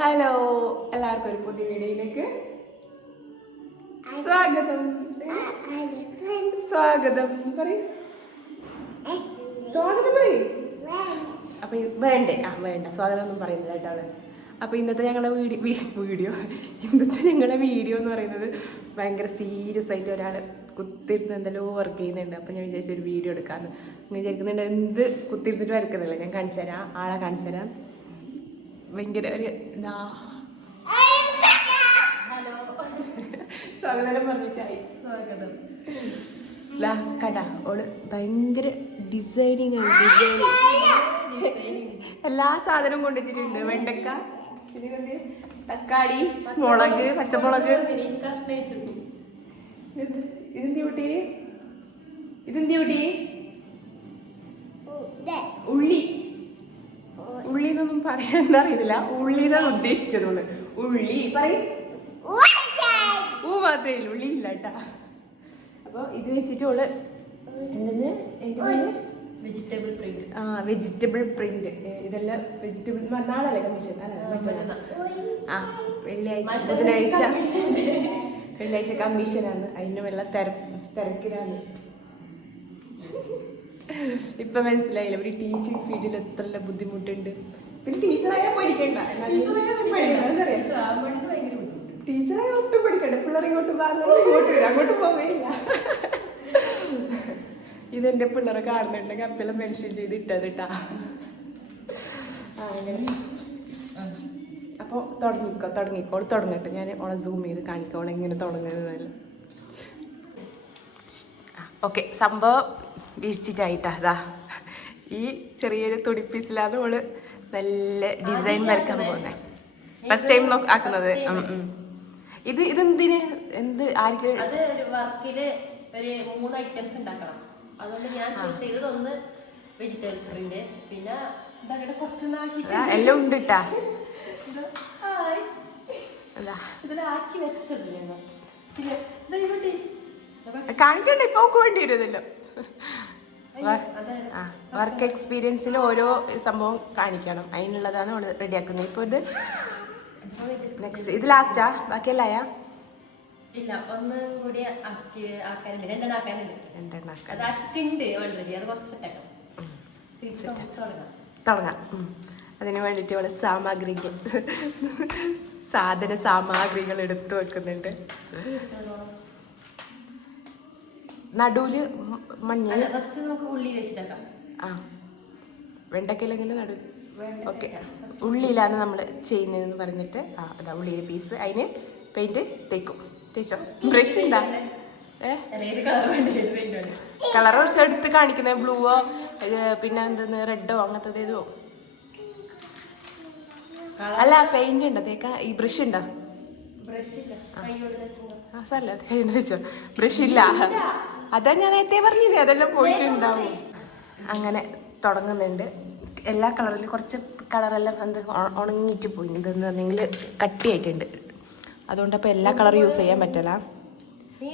Hello, എല്ലാവർക്കും ഒരു പുതിയ വീഡിയോയിലേക്ക് സ്വാഗതം. സ്വാഗതം പറയ്, സ്വാഗതം പറയ്. അപ്പൊ വേണ്ടേ? വേണ്ട, സ്വാഗതം ഒന്നും പറയുന്നില്ല കേട്ടോ അവള്. അപ്പൊ ഇന്നത്തെ ഞങ്ങളുടെ വീഡിയോ എന്ന് പറയുന്നത് ഭയങ്കര സീരിയസ് ആയിട്ട് ഒരാൾ കുത്തിരുന്ന് എന്തെല്ലോ വർക്ക് ചെയ്യുന്നുണ്ട്. അപ്പൊ ഞാൻ വിചാരിച്ച ഒരു വീഡിയോ എടുക്കാമെന്ന്. ഞാൻ വിചാരിക്കുന്നുണ്ട് എന്ത് കുത്തിരുന്നിട്ട് വരക്കുന്നില്ല. ഞാൻ കാണിച്ചു തരാം, ആളെ കാണിച്ചു തരാം. ഭയങ്കര ഒരു ഹലോ സ്വാഗതം പറഞ്ഞിട്ടായി. സ്വാഗതം കട ഓള് ഭയങ്കര ഡിസൈനിങ് എല്ലാ സാധനവും കൊണ്ടുവച്ചിട്ടുണ്ട്. വെണ്ടക്ക, തക്കാളി, മുളക്, പച്ചമുളക്. ഇതെന്തി കുട്ടി? ഉള്ളി. ഉള്ളി എന്നൊന്നും പറയാൻ അറിയില്ല. ഉള്ളിന്നാണ് ഉദ്ദേശിച്ചത്. ഉള്ളി പറയും. മാത്രമേ ഇല്ല, ഉള്ളി ഇല്ല കേട്ടാ. അപ്പൊ ഇത് വെച്ചിട്ട് ഓള് വെജിറ്റബിൾ പ്രിന്റ് ഇതെല്ലാം വെജിറ്റബിൾ നാളല്ലേ കമ്മീഷൻ? വെള്ളിയാഴ്ച കമ്മീഷനാണ്. അതിന് വെള്ള തിരക്കിലാണ്. ഇപ്പൊ മനസ്സിലായില്ല ഒരു ടീച്ചിങ് ഫീൽഡിൽ എത്ര ബുദ്ധിമുട്ടുണ്ട്. പിന്നെ ടീച്ചറായാൽ പഠിക്കണ്ട, ടീച്ചറായ ഒട്ടും പഠിക്കണ്ട. പിള്ളേർ ഇങ്ങോട്ട് അങ്ങോട്ട് പോവേയില്ല. ഇതെന്റെ പിള്ളേരെ കാണുന്നുണ്ടെങ്കിൽ അപ്പെല്ലാം മെൻഷൻ ചെയ്ത് ഇട്ടതിട്ടാ. അങ്ങനെ അപ്പോൾ തുടങ്ങട്ടെ. ഞാൻ ഓളെ സൂം ചെയ്ത് കാണിക്കാം ഓളെ എങ്ങനെ തുടങ്ങുന്നതല്ല. ഓക്കെ, സംഭവം വിരിച്ചിട്ടായിട്ടാ. അതാ ഈ ചെറിയൊരു തുണിപ്പീസിലാണ് ഓള് നല്ല ഡിസൈൻ വരക്കാൻ പോകുന്നത്. ഫസ്റ്റ് ടൈം ആക്കുന്നത്. ഇതെന്തിന് ആർക്ക്? അത് ഒരു വർക്കില് ഒരു 3 ഐറ്റംസ് ഉണ്ടാക്കണം. അതുകൊണ്ട് ഞാൻ ചൂസ് ചെയ്തത് ഒന്ന് വെജിറ്റബിൾ പ്രിന്റ്, പിന്നെ എല്ലാം ഉണ്ട് ട്ടാ. ഇതിലാക്കി വെച്ചത് കാണിക്കണ്ട, ഇപ്പൊ വേണ്ടി വരുമല്ലോ. വർക്ക് എക്സ്പീരിയൻസിൽ ഓരോ സംഭവം കാണിക്കണം, അതിനുള്ളതാണ് നമ്മൾ റെഡിയാക്കുന്നത്. ഇപ്പൊ ഇത് നെക്സ്റ്റ്, ഇത് ലാസ്റ്റാ? ബാക്കിയല്ലായാ? ഇല്ല, ഒന്നും കൂടി ആക്കാനുണ്ട്, രണ്ടെണ്ണം ആക്കാനുണ്ട്. തുടങ്ങാം. അതിന് വേണ്ടിയിട്ട് ഇവിടെ സാമഗ്രികൾ എടുത്തു വെക്കുന്നുണ്ട്. നടുവില് മഞ്ഞ, വെണ്ടക്കയിലെങ്കിലും നടുവിൽ. ഓക്കെ, ഉള്ളിയിലാണ് നമ്മൾ ചെയ്യുന്നതെന്ന് പറഞ്ഞിട്ട് അതാ ഉള്ളിയുടെ പീസ്. അതിന് പെയിന്റ് തേച്ചോ. ബ്രഷ് ഉണ്ടാ? കളർ കുറച്ച് എടുത്ത് കാണിക്കുന്നത് ബ്ലൂവോ പിന്നെ എന്തെന്ന് റെഡോ അങ്ങനത്തെ ഏതോ അല്ല. പെയിന്റ് ഉണ്ടോ തേക്കാ? ഈ ബ്രഷ് ഉണ്ടോ? സാറല്ല, കയ്യിൽ വെച്ചോ. ബ്രഷ് ഇല്ല, അതാ ഞാൻ നേരത്തെ പറഞ്ഞില്ലേ, അതെല്ലാം പോയിട്ടുണ്ടാവും. അങ്ങനെ തുടങ്ങുന്നുണ്ട്. എല്ലാ കളറിലും കുറച്ച് കളറെല്ലാം ഉണങ്ങിയിട്ട് പോയി. ഇതെന്ന് പറഞ്ഞെങ്കിൽ കട്ടിയായിട്ടുണ്ട്. അതുകൊണ്ടപ്പോൾ എല്ലാ കളറും യൂസ് ചെയ്യാൻ പറ്റില്ല.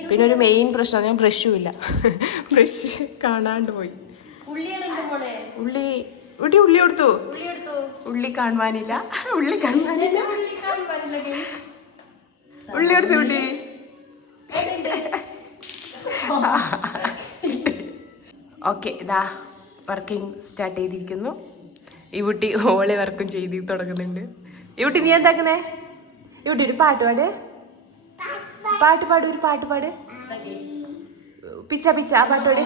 പിന്നെ ഒരു മെയിൻ പ്രശ്നം, ഞാൻ ബ്രഷും ഇല്ല. ബ്രഷ് കാണാണ്ട് പോയി. ഉള്ളി കൊടുത്തു. ഉള്ളി കാണുവാനില്ല. ഉള്ളി എടുത്തു. കുട്ടി ഓക്കെ, ഇതാ വർക്കിംഗ് സ്റ്റാർട്ട് ചെയ്തിരിക്കുന്നു. ഈ കുട്ടി ഓളെ വർക്കും ചെയ്ത് തുടങ്ങുന്നുണ്ട്. ഈ കുട്ടി നീ എന്താക്കുന്നേ? ഈ കുട്ടി ഒരു പാട്ട് പാട്. ഒരു പാട്ട് പാട്. പിച്ച ആ പാട്ടോട്.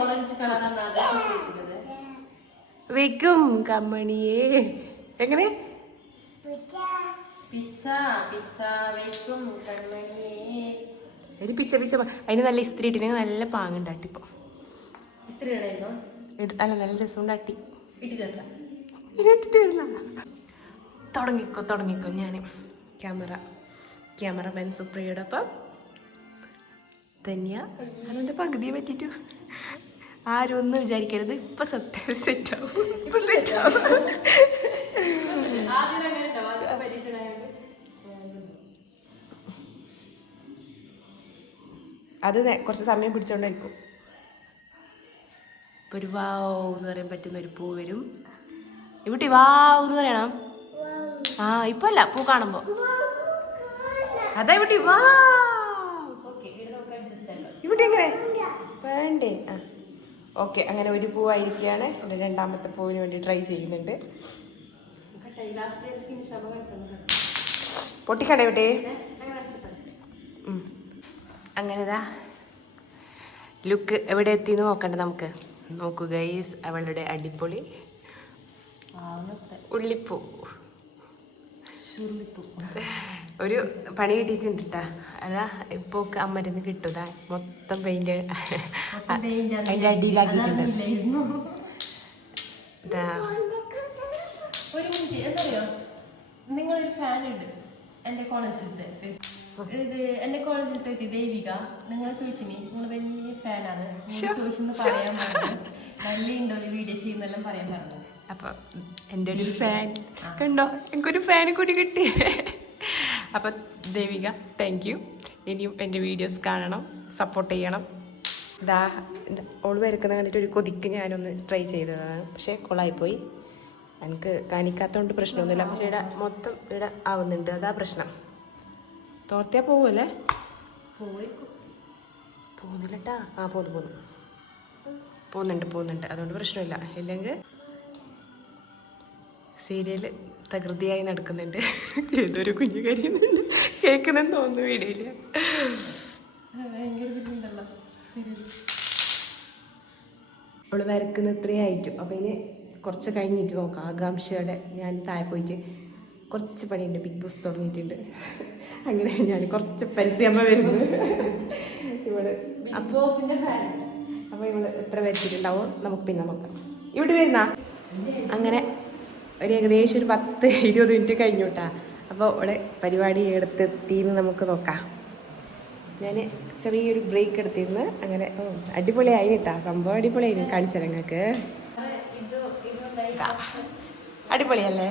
വെക്കും കമ്മണിയേ. എങ്ങനെ? പിച്ച അതിന് നല്ല ഇസ്ത്രി ഇട്ടിട്ടുണ്ടെങ്കിൽ നല്ല പാങ്ങുണ്ടാട്ടിപ്പോ. അല്ല, നല്ല രസം ഉണ്ടാട്ടി. തുടങ്ങിക്കോ. ഞാൻ ക്യാമറമാൻ സുപ്രിയോടൊപ്പം തന്നെയാ. അതിൻ്റെ പകുതിയെ പറ്റിട്ടു ആരും ഒന്നും വിചാരിക്കരുത്. ഇപ്പൊ സെറ്റാവും. അത് കുറച്ച് സമയം പിടിച്ചോണ്ടായിരിക്കും. ഇപ്പൊ ഒരു വാവ് എന്ന് പറയാൻ പറ്റുന്ന ഒരു പൂ വരും. ഇവിടെ വാവ് എന്ന് പറയണം. ആ ഇപ്പൊ അല്ല പൂ കാണുമ്പോ അതാ ഇവിടെ വാ ഓക്കെ ഇവിടെ നമുക്ക് അഡ്ജസ്റ്റ് ആക്കാം. ഇവിടെ എങ്ങനെ വേണ്ടേ ആ ഓക്കെ. അങ്ങനെ ഒരു പൂവായിരിക്കുകയാണ്. ഇവിടെ രണ്ടാമത്തെ പൂവിന് വേണ്ടി ട്രൈ ചെയ്യുന്നുണ്ട്. പൊട്ടിക്കട ഇവിടെ അങ്ങനെതാ ലുക്ക് എവിടെ എത്തിന്ന് നോക്കണ്ട നമുക്ക്. നോക്കൂ ഗൈസ്, അവളുടെ അടിപൊളി ഉള്ളിപ്പൂ. ഒരു പണി കിട്ടിയിട്ടുണ്ട് കേട്ടാ. അതാ ഇപ്പൊ അമ്മരുന്ന് കിട്ടും. മൊത്തം പെയിന്റ് അതിന്റെ അടിയിലാക്കിയിട്ടുണ്ട്. ഒരു മിനിറ്റ് എന്തറിയോ, നിങ്ങളൊരു ഫാൻ ഉണ്ട് എൻ്റെ കോളേജിലത്തെ. ഇത് എൻ്റെ കോളേജിലത്തെ ദേവിക. നിങ്ങൾ ചോദിച്ചിനി, നിങ്ങൾ വലിയ ഫാനാണ്, ചോദിച്ചെന്ന് പറയാൻ പറഞ്ഞു. നല്ല ഉണ്ടോ വീഡിയോ ചെയ്യുന്നെല്ലാം പറയാൻ പറഞ്ഞു. അപ്പൊ എൻ്റെ ഒരു ഫാൻ കണ്ടോ, എനിക്കൊരു ഫാൻ കൂടി കിട്ടി. അപ്പൊ ദേവിക താങ്ക് യു. ഇനിയും എൻ്റെ വീഡിയോസ് കാണണം, സപ്പോർട്ട് ചെയ്യണം. ഇതാ ഓൾ വരക്കുന്ന കണ്ടിട്ട് ഒരു കൊതിക്ക് ഞാനൊന്ന് ട്രൈ ചെയ്തതാണ്. പക്ഷേ കൊളായിപ്പോയി. എനിക്ക് കാണിക്കാത്തതുകൊണ്ട് പ്രശ്നമൊന്നുമില്ല. പക്ഷേ ഇവിടെ മൊത്തം ഇവിടെ ആവുന്നുണ്ട്, അതാ പ്രശ്നം. തോർത്തിയാ പോവല്ലേ? പോകുന്നില്ലട്ടാ. ആ പോകുന്നുണ്ട്. അതുകൊണ്ട് പ്രശ്നമില്ല. ഇല്ലെങ്കിൽ സീരിയല് തകൃതിയായി നടക്കുന്നുണ്ട്. ഏതൊരു കുഞ്ഞു കരിയുന്നുണ്ട്, കേൾക്കുന്നെന്ന് തോന്നുന്നു വീഡിയോയില്. അവള് വരക്കുന്ന ഇത്രയും ആയിട്ടു. അപ്പം ഇനി കുറച്ച് കഴിഞ്ഞിട്ട് നോക്കാം. ആകാംക്ഷയോടെ ഞാൻ താഴെ പോയിട്ട് കുറച്ച് പണിയുണ്ട്. ബിഗ് ബോസ് തുടങ്ങിയിട്ടുണ്ട്. അങ്ങനെ ഞാൻ കുറച്ച് പരസ്യമ്മ വരുന്നത്. ഇവള് ബിഗ് ബോസിന്റെ ഫാൻ. അപ്പോൾ ഇവള് എത്ര വരച്ചിട്ടുണ്ടാവും നമുക്ക് പിന്നെ നോക്കാം. ഇവിടെ വരുന്ന അങ്ങനെ ഒരു ഏകദേശം ഒരു 10-20 മിനിറ്റ് കഴിഞ്ഞു കേട്ടാ. അപ്പോൾ ഇവിടെ പരിപാടി എടുത്തെത്തിന്ന് നമുക്ക് നോക്കാം. ഞാൻ ചെറിയൊരു ബ്രേക്ക് എടുത്തിരുന്ന്. അങ്ങനെ അടിപൊളിയായി കേട്ടാ, സംഭവം അടിപൊളിയായി. കാണിച്ചാൽ നിങ്ങൾക്ക് അടിപൊളിയല്ലേ?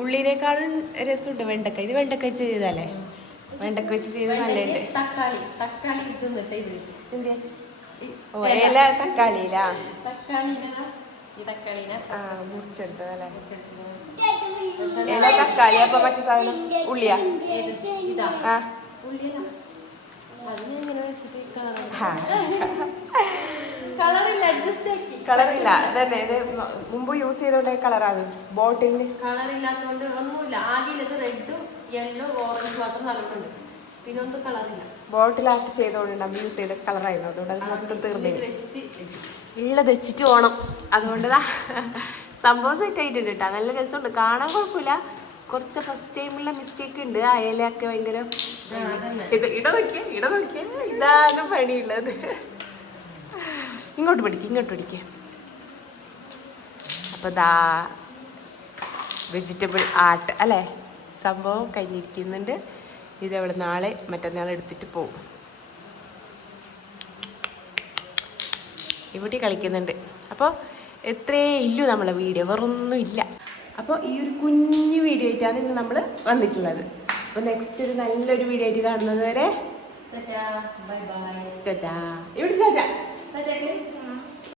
ഉള്ളിനേക്കാളും രസമുണ്ട് വെണ്ടക്ക. ഇത് വെണ്ടക്ക വെച്ച് ചെയ്തല്ലേ? വെണ്ടക്ക വെച്ച് ചെയ്ത് നല്ലുണ്ട്. ഓ ഏല തക്കാളിയിലാ മുറിച്ചെടുത്തതല്ലേ? ഏല തക്കാളി. അപ്പൊ മറ്റു സാധനം ഉള്ളിയാ? ആ കളറില്ല. അതന്നെ ഇത് മുമ്പ് യൂസ് ചെയ്തോണ്ടേ കളറാണ്. ബോട്ടിലിന് കളറില്ലാത്തോണ്ട് ഒന്നുമില്ല. ആദ്യം ഇത് റെഡും യെല്ലോ ഓറഞ്ച് മാത്രം നല്ലുണ്ട്. പിന്നെ ഒന്നും കളറില്ല. ബോട്ടിലാക്കി ചെയ്തോണ്ട് യൂസ് ചെയ്ത കളറായിരുന്നു. അതുകൊണ്ട് അത് മൊത്തം തീർന്നില്ല. ഉള്ളത് വെച്ചിട്ട് പോണം. അതുകൊണ്ടതാ സംഭവം സെറ്റ് ആയിട്ടുണ്ട് കേട്ടോ. നല്ല രസമുണ്ട് കാണാൻ. കുഴപ്പമില്ല. കുറച്ച് ഫസ്റ്റ് ടൈമുള്ള മിസ്റ്റേക്ക് ഉണ്ട്. ആ ഇലയൊക്കെ ഭയങ്കര ഇട നോക്കിയേ ഇതാണ് പണിയുള്ളത്. ഇങ്ങോട്ട് പിടിക്കേ. അപ്പോൾ ദാ വെജിറ്റബിൾ ആർട്ട് അല്ലേ സംഭവം കഴിഞ്ഞിരിക്കുന്നുണ്ട്. ഇതവള് നാളെ മറ്റന്നാൾ എടുത്തിട്ട് പോകും. ഇവിടെ കളിക്കുന്നുണ്ട്. അപ്പോൾ എത്രയേ ഇല്ലു നമ്മളെ വീഡിയോ, വേറൊന്നും ഇല്ല. അപ്പോൾ ഈ ഒരു കുഞ്ഞു വീഡിയോ ആയിട്ടാണ് ഇന്ന് നമ്മൾ വന്നിട്ടുള്ളത്. അപ്പോൾ നെക്സ്റ്റ് ഒരു നല്ലൊരു വീഡിയോ ആയിട്ട് കാണുന്നത് വരെ ബൈ ബൈ. ടാറ്റാ. ഇവിടെ ടാറ്റാ.